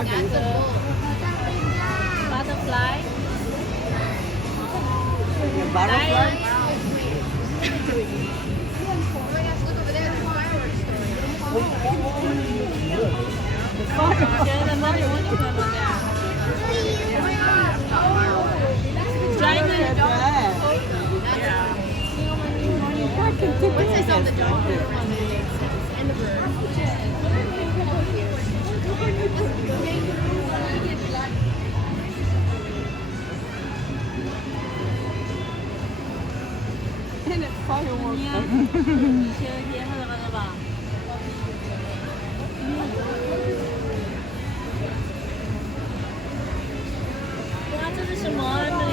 Butterfly. Butterfly? What's this on the dog? And the bird. And it's fireworks. 天天看到吧？哇，这是什么啊？这里？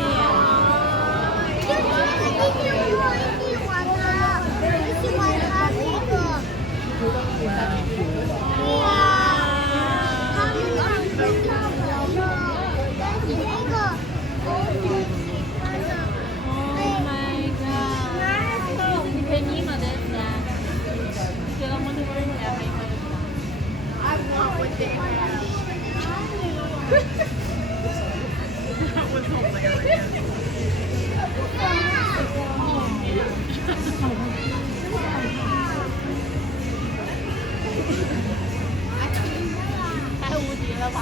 太无敌了吧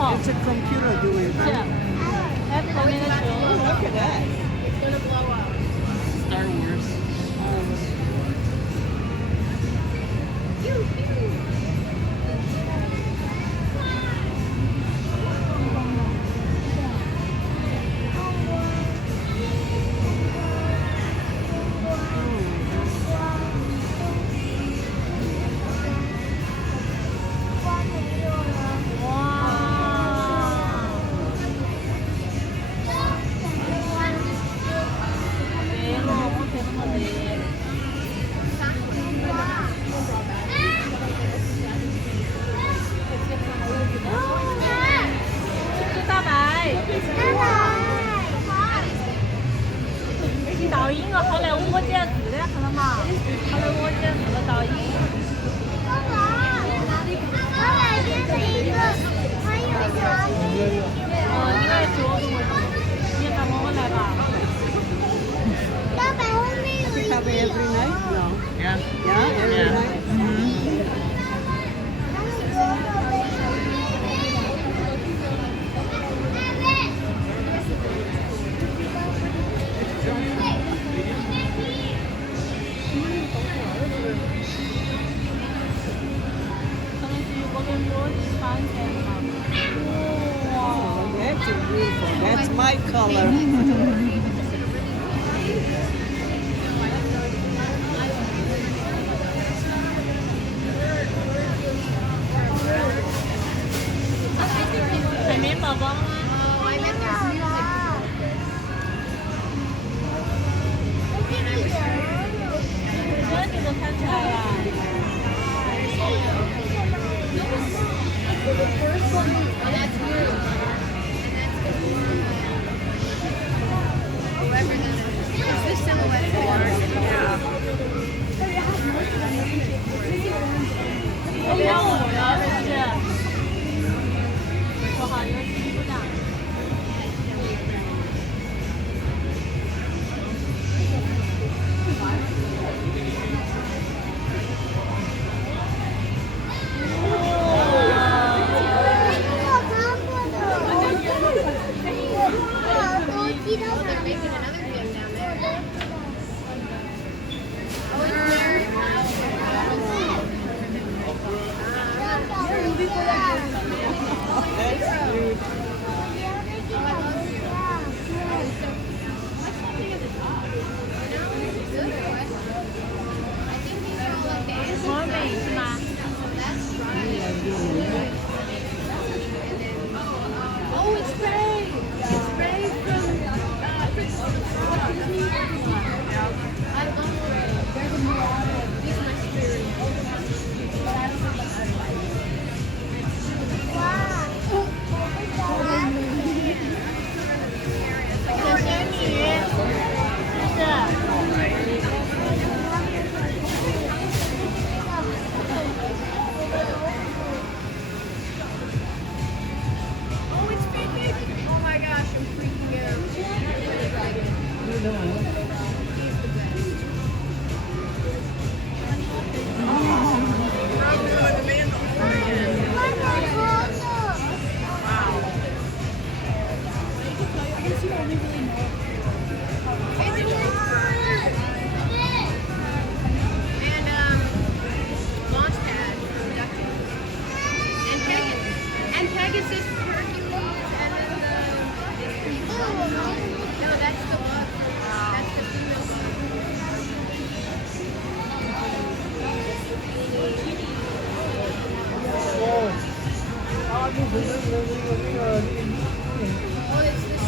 ！It's a computer doing it. Apple miniature. Look at that. It's gonna blow up. Star Wars.导音了，好莱坞我见字的，看到吗？好莱坞我见字的导音。你来做，你看我来吧。You have it every night? No. Yeah. Yeah, every Yeah. night? Oh, that's beautiful. That's my color. Oh, it's the